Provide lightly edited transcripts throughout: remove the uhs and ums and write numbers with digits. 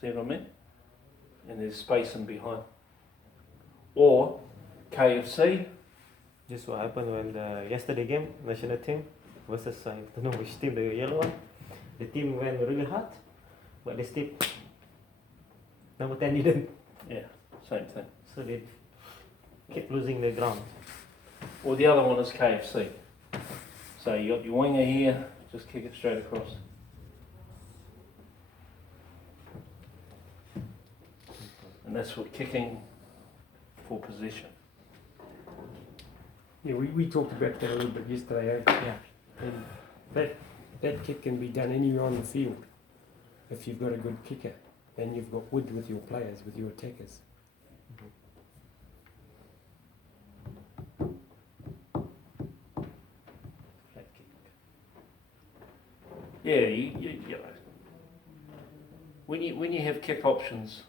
See what I mean? And there's space in behind. Or KFC. This what happened when the yesterday game, national team versus I don't know which team, the yellow one. The team went really hard, but they still number 10 didn't. Yeah, same thing. So they kept losing the ground. Or the other one is KFC. So you got your winger here, just kick it straight across. And that's what kicking for possession. Yeah, we talked about that a little bit yesterday. Yeah. And that kick can be done anywhere on the field if you've got a good kicker and you've got wood with your players, with your attackers. Flat kick. Yeah, you know. When you have kick options,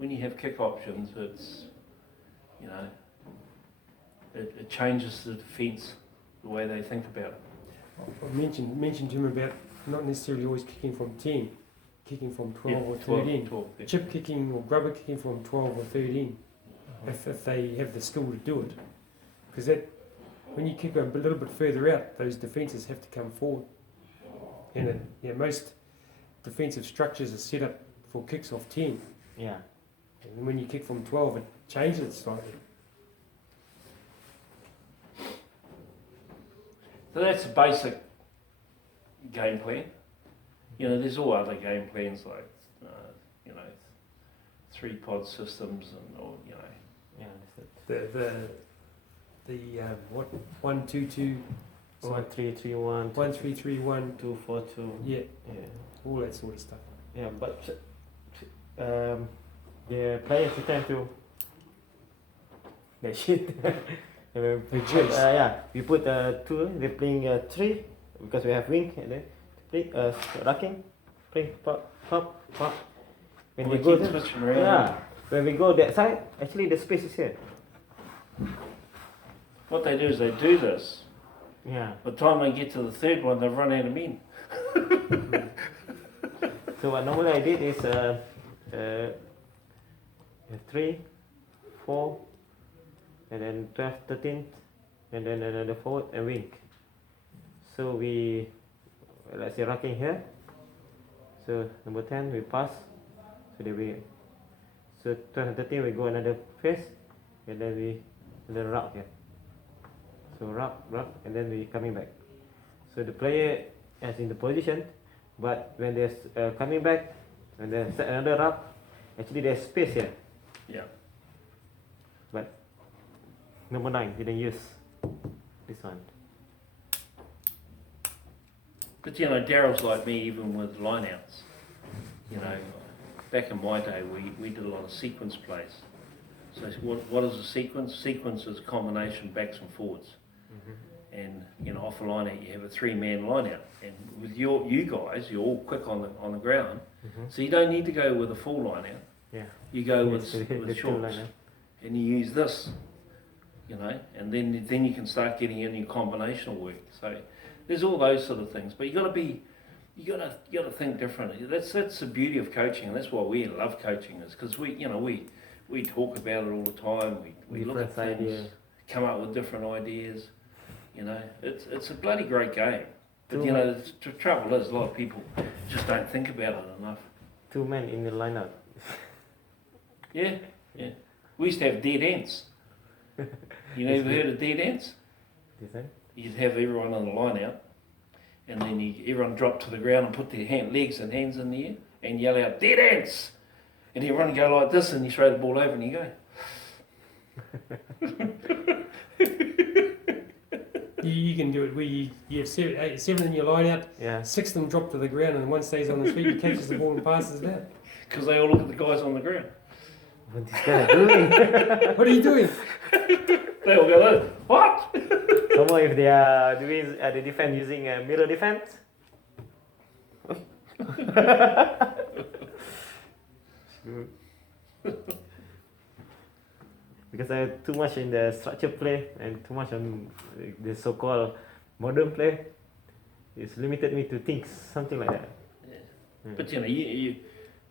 it's, you know, it changes the defence, the way they think about it. I mentioned to him about not necessarily always kicking from 10, kicking from 12 Yeah, or 13. 12, yeah. Chip kicking or grubber kicking from 12 or 13, if they have the skill to do it. Because that, when you kick a little bit further out, those defences have to come forward. And most defensive structures are set up for kicks off 10. Yeah. And when you kick from 12, it changes slightly. So that's a basic game plan. You know, there's all other game plans like, you know, 3-pod systems and all, you know. Yeah, that's it. The what 1 2 2 1 3 3 1 1 3 3 1 2 4 2. yeah, Yeah. all that sort of stuff. Yeah, but the players tend to that shit. Reduce. Yeah, we put 2. They're playing 3 because we have wing and then play rocking, play pop pop pop. When We we go keep there, switching around. yeah, when we go that side, actually the space is here. What they do is they do this. Yeah. By the time they get to the third one, they've run out of men. So what normally I did is 3, 4, and then 12, 13, and then another forward and wing. So we, let's say rocking here. So number 10 we pass. So so 12 and 13 we go another phase, and then rock here. So rock, and then we coming back. So the player is in the position, but when there's coming back, and then set another rock, actually there's space here. Yeah. But number 9 didn't use this one. But you know, Darrall's like me even with lineouts. You know, back in my day, we did a lot of sequence plays. So what is a sequence? Sequence is a combination backs and forwards. And you know, off a lineout, you have a 3-man lineout. And with you guys, you're all quick on the ground, so you don't need to go with a full lineout. Yeah. You go Yes, with shorts, and you use this. You know, and then you can start getting in your combinational work. So there's all those sort of things, but you got to think differently. That's the beauty of coaching, and that's why we love coaching, is because we talk about it all the time. We look at things, ideas. come up with different ideas. You know, it's a bloody great game. But you know, the trouble is a lot of people just don't think about it enough. 2 men in the lineup. Yeah. We used to have dead ends. You never heard of dead ends? You'd have everyone on the line out, and then everyone drop to the ground and put their legs and hands in the air and yell out, "Dead ends!" And everyone would go like this, and you throw the ball over and you go. You can do it where you have 7 in your line out, Yeah. 6 of them drop to the ground and one stays on the street, he catches the ball and passes it out. Because they all look at the guys on the ground. What this guy doing? What are you doing? They all go, "What?" Some more if they are doing the defense using mirror defense. Because I have too much in the structured play and too much on the so-called modern play, it's limited me to think something like that. But you know,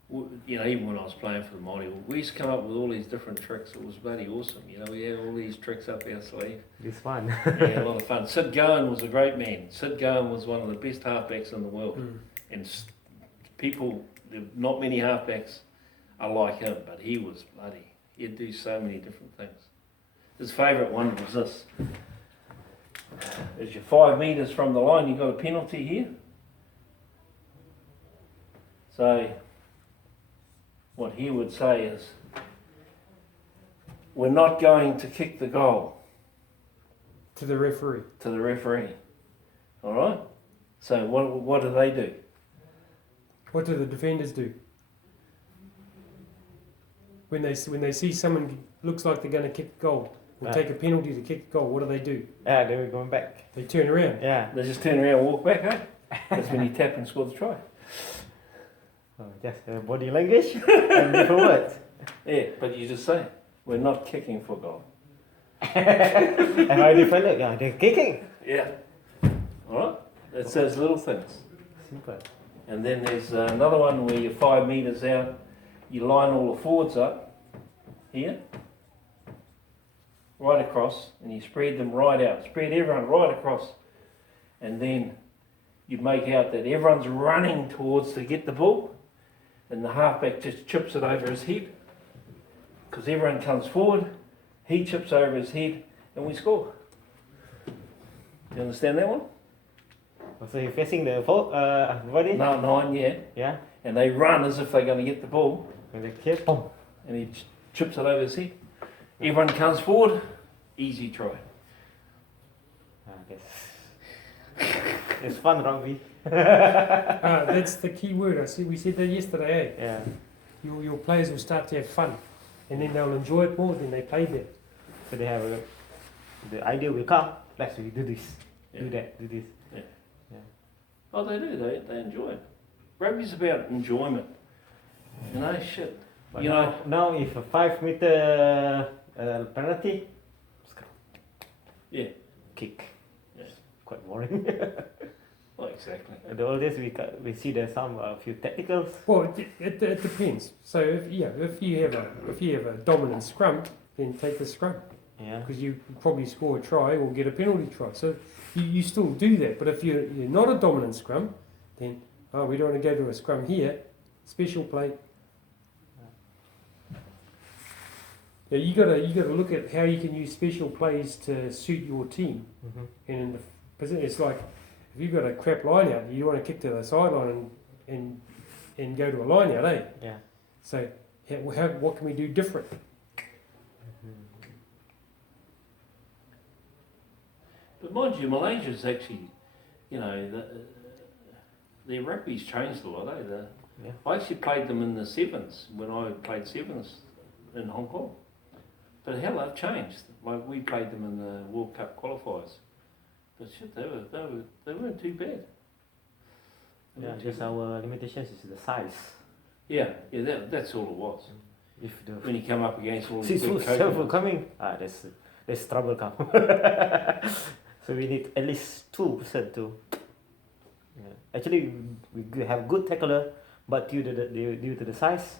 You know, even when I was playing for the Māori, we used to come up with all these different tricks. It was bloody awesome. You know, we had all these tricks up our sleeve. It's fun. Yeah, a lot of fun. Sid Gowan was a great man. Sid Gowan was one of the best halfbacks in the world. And people, not many halfbacks are like him, but he was bloody. He'd do so many different things. His favourite one was this. As you're 5 metres from the line, you've got a penalty here. So, what he would say is, we're not going to kick the goal. To the referee. To the referee. All right? So what do they do? What do the defenders do? When they see someone looks like they're going to kick the goal, or take a penalty to kick the goal, what do? Yeah, they were going back. They turn around. Yeah. They just turn around and walk back, eh? That's when you tap and score the try. Oh, just body language and different words. Yeah, but you just say, we're not kicking for goal. And how different look? Yeah, they're kicking. Yeah. All right? It's those little things. Simple. And then there's another one where you're 5 metres out, you line all the forwards up here, right across, and you spread them right out. Spread everyone right across. And then you make out that everyone's running towards to get the ball, and the halfback just chips it over his head. Because everyone comes forward, he chips over his head, and we score. You understand that one? So you're facing the body? No, 9, yeah. Yeah. And they run as if they're going to get the ball, And the kid, boom. and he chips it over his head. Everyone comes forward, easy try. It's fun rugby. That's the key word. We said that yesterday. Yeah. Your players will start to have fun, and then they'll enjoy it more than they played that. So they have the idea will come. Let's do this, do Yeah. that, do this. Oh, they do. They enjoy it. Rugby's about enjoyment. You know, shit. But You now if a 5 meter penalty, Yeah. kick. Yeah. Quite boring. Well, exactly. And the oldest we see there's a few technicals. Well, it depends. So if you have a dominant scrum, then take the scrum, Yeah. because you probably score a try or get a penalty try. So you still do that. But if you're not a dominant scrum, then we don't want to go to a scrum here. Special play. Yeah, you gotta look at how you can use special plays to suit your team. Mm-hmm. And in the position, it's like if you've got a crap line out, you want to kick to the sideline and go to a line out, eh? Yeah. So what can we do different? But mind you, Malaysia's actually, you know, their rugby's changed a lot, eh? Yeah. I actually played them in the sevens when I played sevens in Hong Kong. But hell, they've changed. Like we played them in the World Cup qualifiers. But shit, they weren't too bad. They Yeah, weren't too just bad. our limitations is the size. Yeah, that's all it was. If the When you come up against all see these big Shellford coconuts. coming, there's trouble come. So we need at least 2% to. Yeah. Actually, we have good tackler, but due to the size.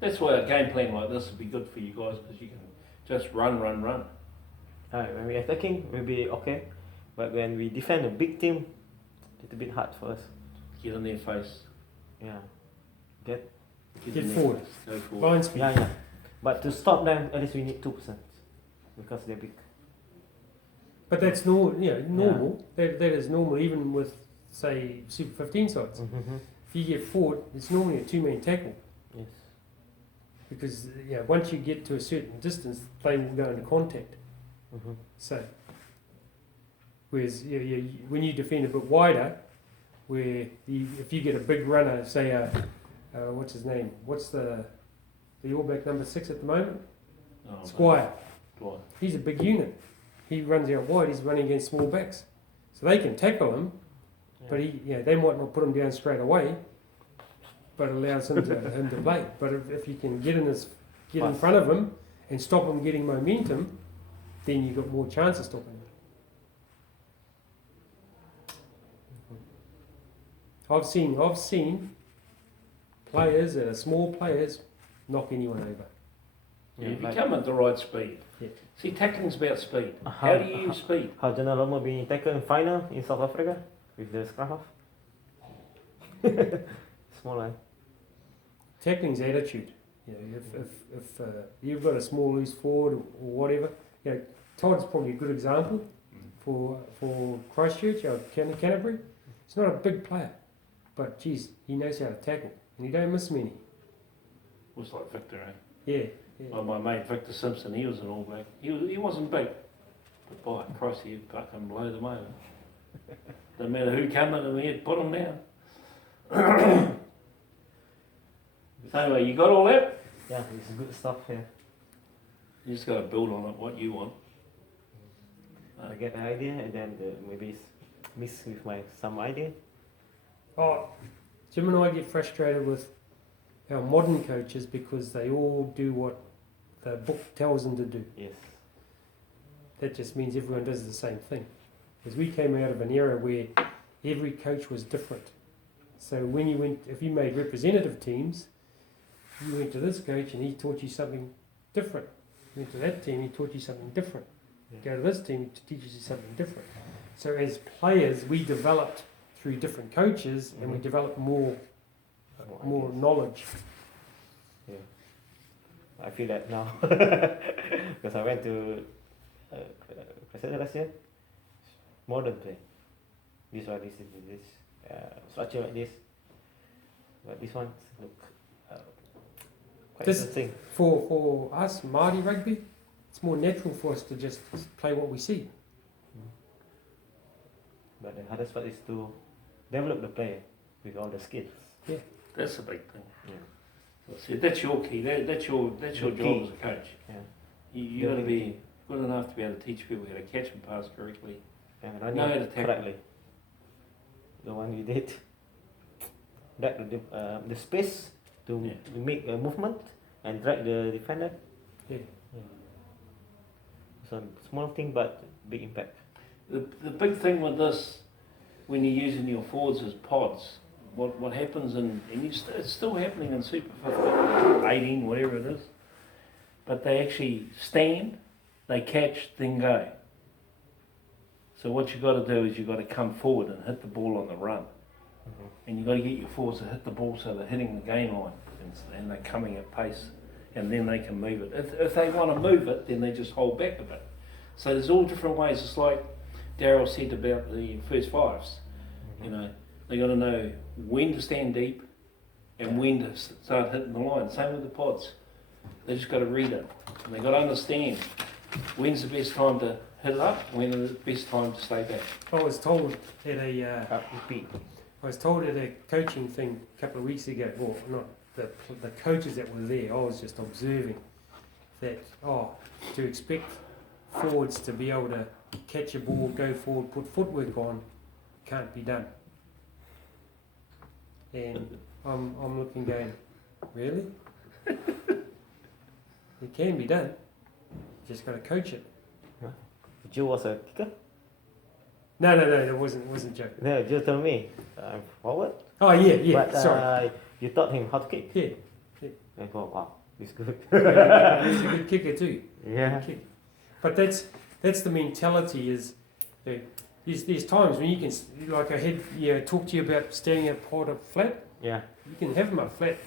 That's why a game plan like this would be good for you guys, because you can just run. When we're attacking, we'll be okay, but when we defend a big team, it's a bit hard for us. Get in their face. Yeah. Get. Get in their forward. face, go forward. Line speed. Yeah. But to stop them, at least we need 2% because they're big. But that's normal. That is normal even with, say, Super 15 sides. Mm-hmm. If you get forward, it's normally a two-man tackle. Yes. Because once you get to a certain distance, they will go into contact. Mm-hmm. So, whereas when you defend a bit wider, if you get a big runner, say what's his name? What's the All Black number 6 at the moment? Oh, Squire. Squire. He's a big unit. He runs out wide. He's running against small backs, so they can tackle him. Yeah. But they might not put him down straight away, but allows him to play. But if you can get in front of him and stop him getting momentum, then you've got more chance of stopping him. I've seen players that are small players knock anyone over. Yeah, if you come at the right speed. Yeah. See, tackling's about speed. How do you use speed? How General Romo being tackled in final in South Africa with the scrum half? Small line. Tackling's attitude. You know, if you've got a small loose forward or whatever, you know, Todd's probably a good example for Christchurch or Canterbury. He's not a big player, but geez, he knows how to tackle and he don't miss many. Was like Victor, eh? Yeah. Yeah. Well, my mate Victor Simpson, he was an All Black. He wasn't big, but by Christ, he'd fucking blow them over. No matter who came in, he'd put them down. So anyway, you got all that? Yeah, it's good stuff here. You just got to build on it what you want. I get the idea and then maybe miss with some idea. Oh, Jim and I get frustrated with our modern coaches because they all do what the book tells them to do. Yes. That just means everyone does the same thing. Because we came out of an era where every coach was different. So when you went, if you made representative teams, you went to this coach and he taught you something different. You went to that team, he taught you something different. Yeah. Go to this team, he teaches you something different. So as players, we developed through different coaches and we developed more knowledge. Yeah, I feel that now because I went to last year. Modern play. This one is this structure like this, but this one look quite This- interesting. For us, Māori rugby, it's more natural for us to just play what we see. But the hardest part is to develop the player with all the skills. That's the big thing. Yeah. See, that's your key. That's your The job key. as a coach. Yeah. You got to be good enough to be able to teach people how to catch and pass correctly. And running Know how to tackle. correctly. The one you did. Drag the space to make a movement and drag the defender. Yeah. So small thing but big impact. The big thing with this, when you're using your forwards as pods, what happens it's still happening in Super 50, 18, whatever it is, but they actually stand, they catch, then go. So what you've got to do is you've got to come forward and hit the ball on the run. And you've got to get your forwards to hit the ball so they're hitting the gain line and they're coming at pace and then they can move it. If they want to move it, then they just hold back a bit. So there's all different ways. It's like Darrall said about the first fives. You know, they got to know when to stand deep and when to start hitting the line. Same with the pods. They just got to read it. And they got to understand when's the best time to hit it up, when's the best time to stay back. I was told at a Repeat. coaching thing a couple of weeks ago. Well, not the coaches that were there. I was just observing that. To expect forwards to be able to catch a ball, go forward, put footwork on, can't be done. And I'm looking, going, really? It can be done. Just got to coach it. Joe was a kicker? No, it wasn't Joe. No, Joe told me I'm forward. Oh yeah. But Sorry. you taught him how to kick. Yeah. I thought, wow, this good. He's a good kicker too. Yeah. Good kick. But that's the mentality. Is there's times when you can, like I had talk to you about standing up pod up flat. Yeah. You can have them up flat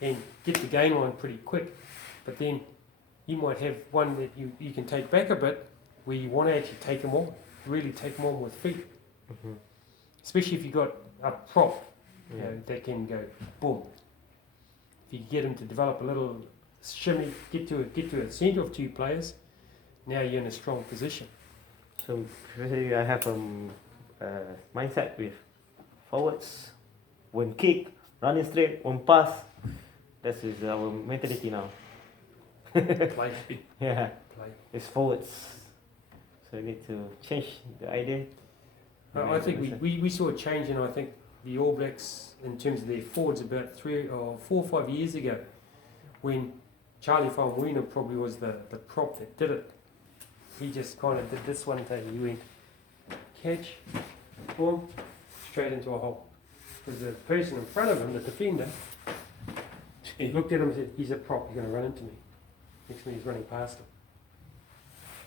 and get the gain line pretty quick. But then you might have one that you can take back a bit where you want to actually take them on, really take them on with feet. Especially if you've got a prop, you know, that can go boom. If you get them to develop a little shimmy, get to a centre of two players, now you're in a strong position. So basically I have a mindset with forwards, one kick, running straight, one pass. That is our mentality now. Play. Yeah, Play. it's forwards. So we need to change the idea. I think we saw a change in, I think, the All Blacks in terms of their forwards about 4 or 5 years ago, when Charlie Faumuina probably was the prop that did it. He just kind of did this one thing. He went catch, boom, straight into a hole. Because the person in front of him, the defender, He looked at him and said, he's a prop, he's going to run into me. Next minute he's running past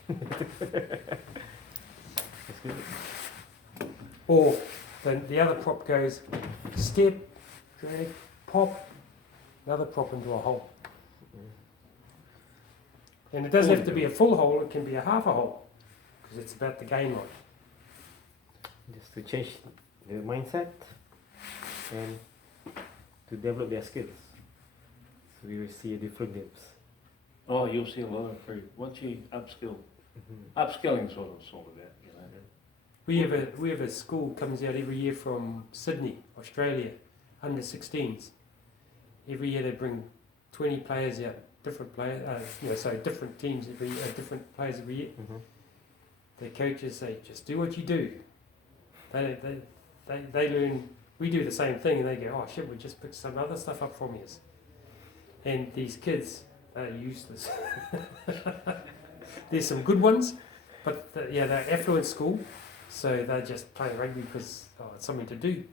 him. That's good. Or then the other prop goes, step, drag, pop, another prop into a hole. And it doesn't have to be a full hole, it can be a half a hole, because it's about the game line. Just to change their mindset and to develop their skills. So we will see different games. Oh, you'll see a lot of improvement once you upskill. Upskilling's what it's all about, you know. We have a school comes out every year from Sydney, Australia, under 16s. Every year they bring 20 players out, different players, different teams different players every year. The coaches say, just do what you do. They learn. We do the same thing, and they go, oh shit, we just picked some other stuff up from you. And these kids are useless. There's some good ones, but they're affluent school, so they just play rugby because it's something to do.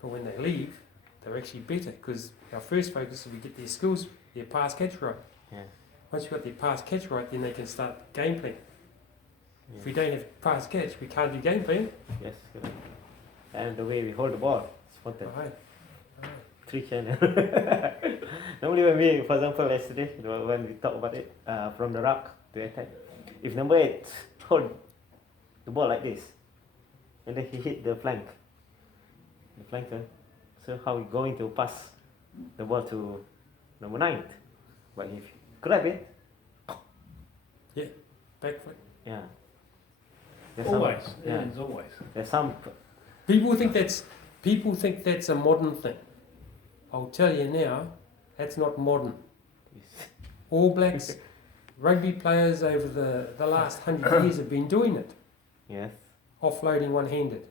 But when they leave, they're actually better because our first focus is we get their skills, their pass catch right. Yeah. Once you've got their pass catch right, then they can start game plan. Yeah. If we don't have pass catch, we can't do game plan. Yes, correct. And the way we hold the ball, it's one thing. Right. Trick and normally when we, for example, yesterday when we talk about it, from the ruck to attack, if number 8 hold the ball like this, and then he hit the flanker, so how we going to pass the ball to number 9? But if you grab it, Back foot. yeah. There's Always, some, yeah, it's always. There's some. People think that's a modern thing. I'll tell you now, that's not modern. All Blacks rugby players over the last 100 years have been doing it, Yes. offloading one-handed.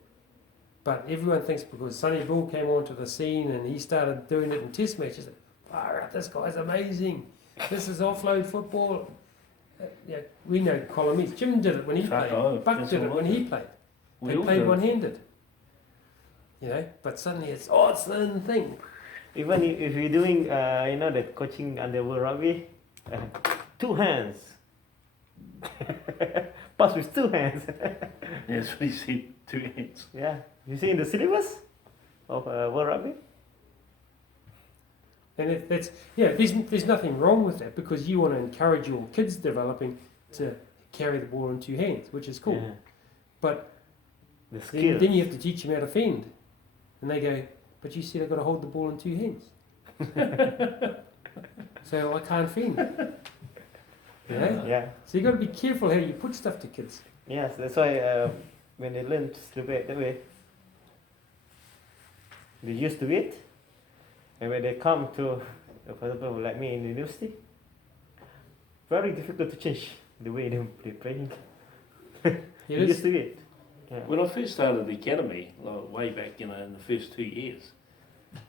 But everyone thinks because Sonny Bull came onto the scene and he started doing it in test matches, far out, this guy's amazing. This is offload football. We know Colomese. Jim did it when he played. Buck did it when he played. They played one-handed. But suddenly it's the in thing. Even if you're doing, the coaching under World Rugby, 2 hands. Pass with 2 hands. That's what he said, 2 hands. Yeah. You see in the syllabus of World Rugby? And there's nothing wrong with that because you want to encourage your kids developing to carry the ball in 2 hands, which is cool. Yeah. But The skill. then you have to teach them how to fend. And they go, but you said I've got to hold the ball in 2 hands. So I can't fend. Yeah. So you've got to be careful how you put stuff to kids. Yes, that's why when they learn to sleep that way, they're used to it. And when they come to, for example, like me in university, very difficult to change the way they play. They're used to it. Yeah. When I first started the academy, like way back, in the first 2 years,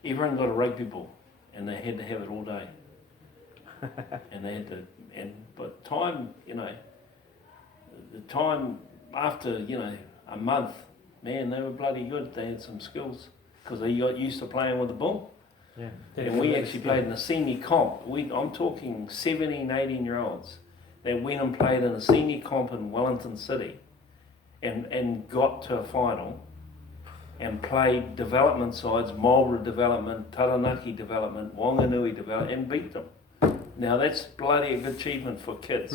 everyone got a rugby ball, and they had to have it all day. And they had to, but time, the time after, a month, man, they were bloody good. They had some skills because they got used to playing with the ball. Yeah. And we actually played in a senior comp. I'm talking 17, 18-year-olds that went and played in a senior comp in Wellington City and got to a final and played development sides, Marlborough development, Taranaki development, Wanganui development, and beat them. Now that's bloody a good achievement for kids,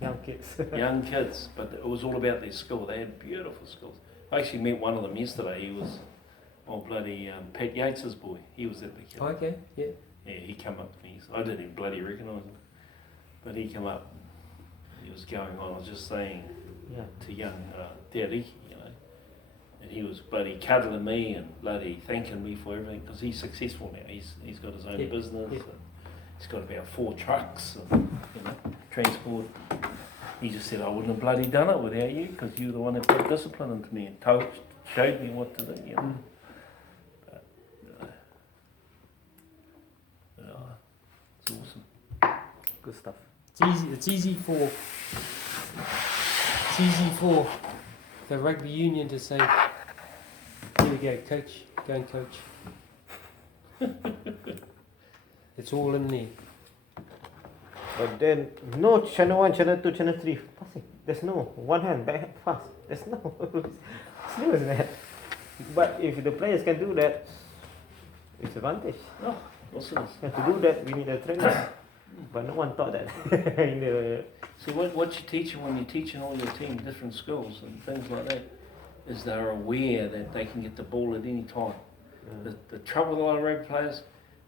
Young kids. young kids. But it was all about their skill. They had beautiful skills. I actually met one of them yesterday. He was Pat Yates's boy. He was at the kid. Okay, yeah. Yeah, he come up to me. I didn't even bloody recognise him. But he come up. He was going on. I was just saying to young Daddy, and he was bloody cuddling me and bloody thanking me for everything because he's successful now. He's got his own business. Yeah. And he's got about 4 trucks and transport. He just said, I wouldn't have bloody done it without you because you were the one that put discipline into me and showed me what to do. It's awesome. Good stuff. It's easy for the rugby union to say, here we go, coach, go and coach. It's all in there. But then, no channel 1, channel 2, channel 3 passing. There's no one hand, back hand, fast. There's no. Slow as that. But if the players can do that, it's advantage. Oh, what's this? Yeah, to do that, we need a trainer. But no one taught that. In the, See, what you're teaching when you're teaching all your team different skills and things like that is they're aware that they can get the ball at any time. The trouble with a lot of rugby players,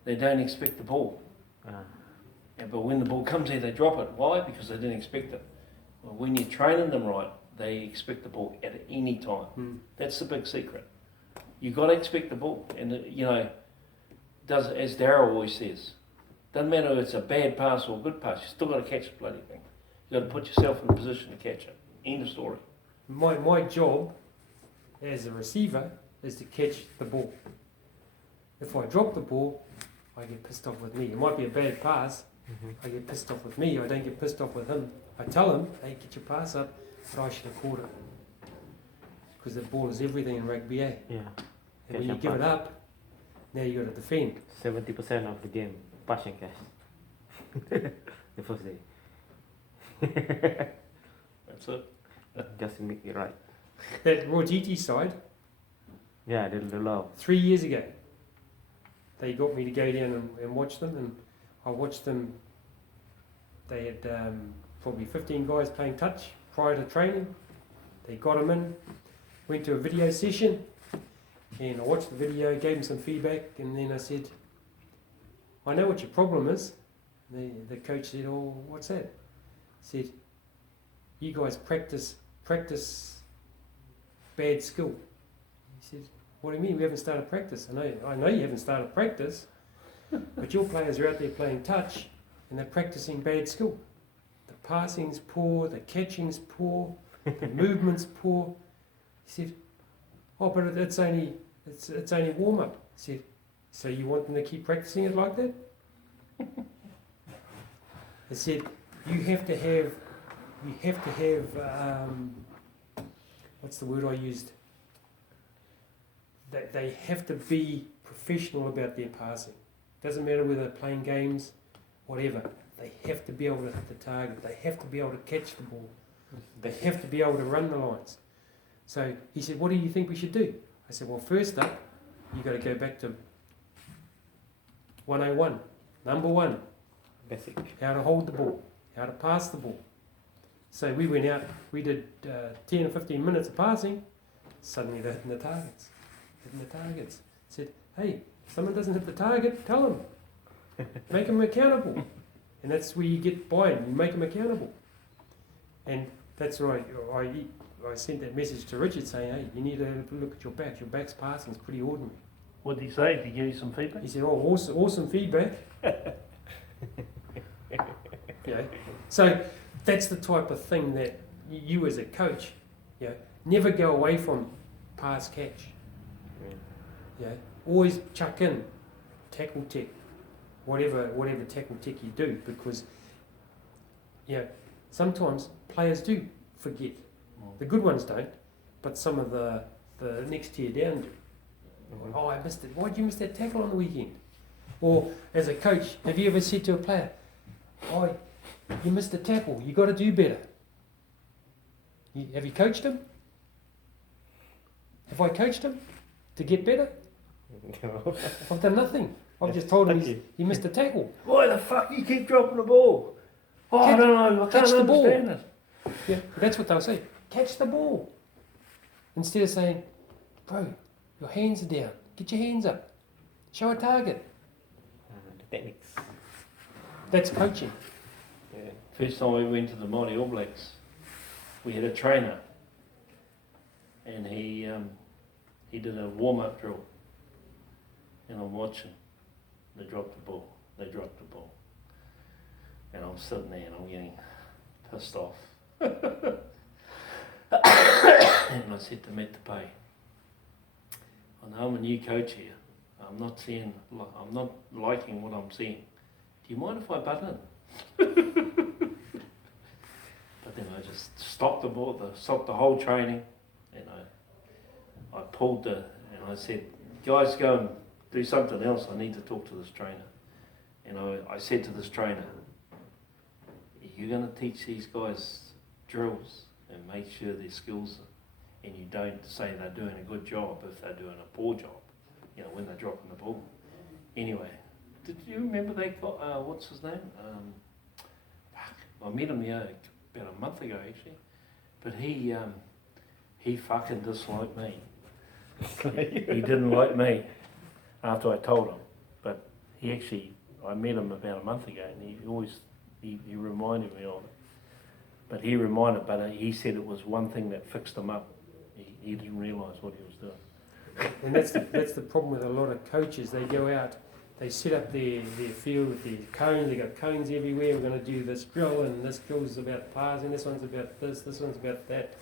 they don't expect the ball. But when the ball comes there, they drop it. Why? Because they didn't expect it. Well, when you're training them right, they expect the ball at any time. That's the big secret. You've got to expect the ball. And, does as Darrall always says, doesn't matter if it's a bad pass or a good pass, you still got to catch the bloody thing. You've got to put yourself in a position to catch it. End of story. My job as a receiver is to catch the ball. If I drop the ball, I get pissed off with me. It might be a bad pass. I get pissed off with me. I don't get pissed off with him. I tell him, hey, get your pass up, but I should have caught it. Because the ball is everything in rugby, eh? yeah. And when you give it up, now you got to defend. 70% of the game, pass and catch. The first day. That's it. Just to make it right. That Raw GT side, Yeah, the love. 3 years ago, they got me to go down and watch them, and I watched them. They had probably 15 guys playing touch prior to training. They got them in, went to a video session, and I watched the video, gave them some feedback, and then I said, I know what your problem is. The coach said, oh, what's that? I said, you guys practice bad skill. He said, what do you mean we haven't started practice? I know you haven't started practice, but your players are out there playing touch and they're practicing bad skill. The passing's poor, the catching's poor, the movement's poor. He said, oh, but it's only warm up. He said, so you want them to keep practicing it like that? I said, you have to have what's the word I used? That they have to be professional about their passing. Doesn't matter whether they're playing games, whatever. They have to be able to hit the target. They have to be able to catch the ball. They have to be able to run the lines. So he said, what do you think we should do? I said, well, first up, you've got to go back to 101. Number one, Basic. how to hold the ball, how to pass the ball. So we went out, we did 10 or 15 minutes of passing, suddenly they're hitting the targets. Said, hey, if someone doesn't hit the target, tell them. Make them accountable. And that's where you get buy-in, you make them accountable. And that's why I sent that message to Richard saying, hey, you need to look at your back. Your back's passing is pretty ordinary. What did he say? Did he give you some feedback? He said, oh, awesome feedback. So that's the type of thing that you as a coach, never go away from pass catch. Always chuck in tackle tech, whatever tackle tech you do, because sometimes players do forget. The good ones don't, but some of the next tier down do. Oh, I missed it. Why did you miss that tackle on the weekend? Or as a coach, have you ever said to a player, oh, you missed a tackle, you got to do better? Have you coached him? Have I coached him to get better? No. I've done nothing. I've just told him he missed a tackle. Why the fuck you keep dropping the ball? Oh, I Catch- don't know. I catch can't the ball. understand it. Yeah, that's what they'll say. Catch the ball. Instead of saying, bro, your hands are down. Get your hands up. Show a target. The techniques. That's coaching. Yeah. First time we went to the Mighty All Blacks, we had a trainer, and he did a warm-up drill, and I'm watching. They dropped the ball. And I'm sitting there and I'm getting pissed off. And I said to Matt Pay, I know I'm a new coach here. I'm not liking what I'm seeing. Do you mind if I butt in? But then I just stopped stopped the whole training, and I pulled and I said, guys, go and do something else, I need to talk to this trainer. And I said to this trainer, you're going to teach these guys drills and make sure their skills, and you don't say they're doing a good job if they're doing a poor job, you know, when they're dropping the ball. Anyway, did you remember that guy, what's his name? I met him about a month ago actually, but he fucking disliked me. He didn't like me after I told him, but I met him about a month ago, and he reminded me of it. But he said it was one thing that fixed him up. He didn't realise what he was doing. And that's the problem with a lot of coaches. They go out, they set up their field with their cones. They got cones everywhere. We're going to do this drill, and this drill is about passing. This one's about this one's about that.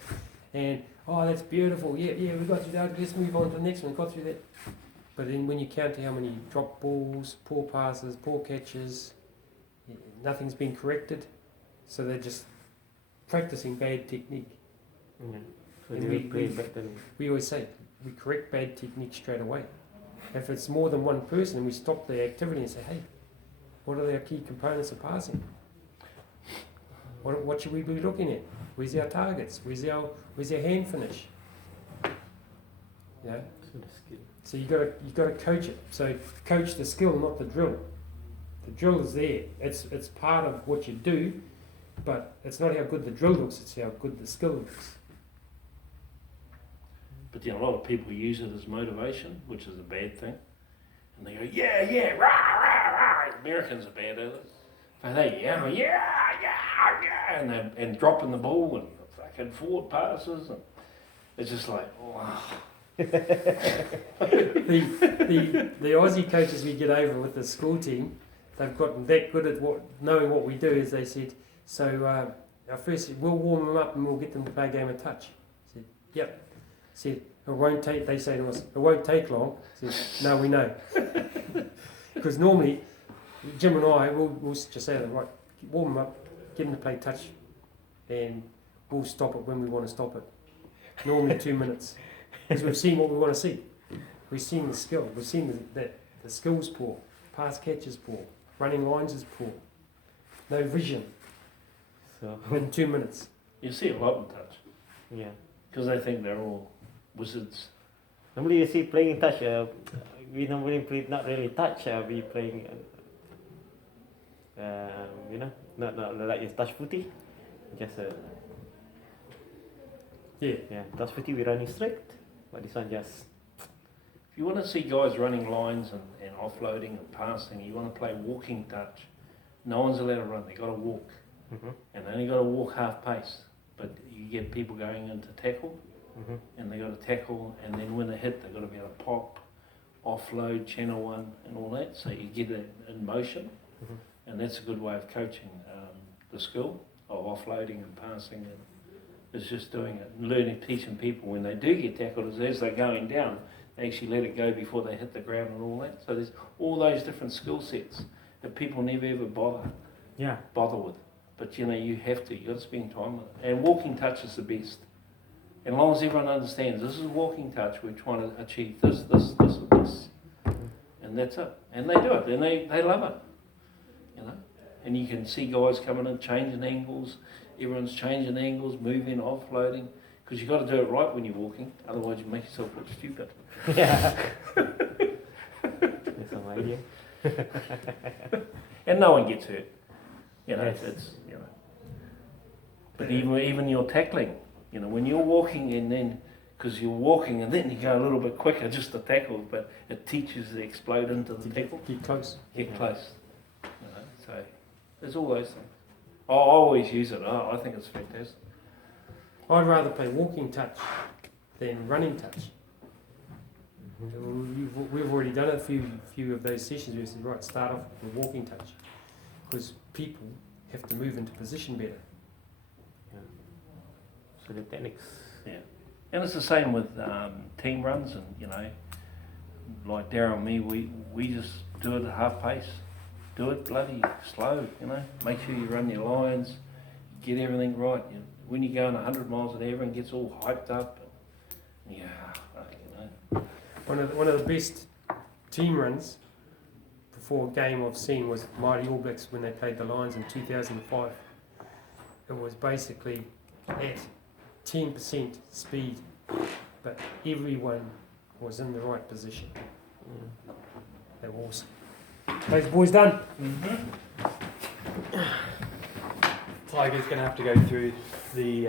And oh, that's beautiful. Yeah, we got through that. Let's move on to the next one. Got through that. But then when you count how many drop balls, poor passes, poor catches, nothing's been corrected. So they're just practicing bad technique. Yeah. So And they will play better. we always say we correct bad technique straight away. If it's more than one person, and we stop the activity and say, hey, what are our key components of passing? What should we be looking at? Where's our targets? Where's our hand finish? Yeah. So you got to coach it. So coach the skill, not the drill. The drill is there. It's part of what you do, but it's not how good the drill looks. It's how good the skill looks. But you know, a lot of people use it as motivation, which is a bad thing. And they go, yeah, rah, rah, rah. Americans are bad at it. But they yell, yeah, and dropping the ball and fucking forward passes. And it's just like, wow. The Aussie coaches we get over with the school team, they've gotten that good at knowing what we do. Is they said, so our first we'll warm them up and we'll get them to play a game of touch. I said, yep. Said it won't take. They say to us, it won't take long. I said, no, we know. Because normally, Jim and I we'll just say, right, warm them up, get them to play touch, and we'll stop it when we want to stop it. Normally 2 minutes. Because we've seen what we want to see. We've seen the skill. We've seen that the skill's poor. Pass catch is poor. Running lines is poor. No vision. So In 2 minutes. You see a lot in touch. yeah. Because they think they're all wizards. Normally you see playing touch. We normally play not really touch. We playing. You know, not like it's touch footy. Just Yeah. touch footy we running straight. But this one just. If you want to see guys running lines and offloading and passing, you want to play walking touch. No one's allowed to run. They've got to walk. Mm-hmm. And they only got to walk half pace. But you get people going into tackle, Mm-hmm. and they got to tackle, and then when they hit, they've got to be able to pop, offload, channel one, and all that. So you get it in motion, Mhm. and that's a good way of coaching the skill of offloading and passing. And it's just doing it, and learning, teaching people when they do get tackled, as they're going down, they actually let it go before they hit the ground and all that. So there's all those different skill sets that people never ever bother with. But you know, you got to spend time with it. And walking touch is the best. And as long as everyone understands, this is walking touch, we're trying to achieve this, and this. And that's it. And they do it, and they love it. You know? And you can see guys coming in, changing angles, everyone's changing angles, moving, offloading. Because you've got to do it right when you're walking, otherwise you make yourself look stupid. Yeah. That's some idea. And no one gets hurt. You know, Yes. it's you know. But even your tackling, you know, when you're walking and then, because you're walking and then you go a little bit quicker just to tackle, but it teaches you to explode into the tackle. Get close. Get close. You know, so there's all those things. I always use it. I think it's fantastic. I'd rather play walking touch than running touch. We've already done a few of those sessions. We said, right, start off with walking touch, because people have to move into position better. So the techniques. Yeah. And it's the same with team runs, and you know, like Darrall and me, we just do it at half pace. Do it bloody slow, you know. Make sure you run your lines, get everything right. When you're going 100 miles an hour, everyone gets all hyped up. Yeah, you know. One of the best team runs before a game I've seen was Mighty All Blacks when they played the Lions in 2005. It was basically at 10% speed, but everyone was in the right position. They were awesome. Those boys done? Tiger's going to have to go through the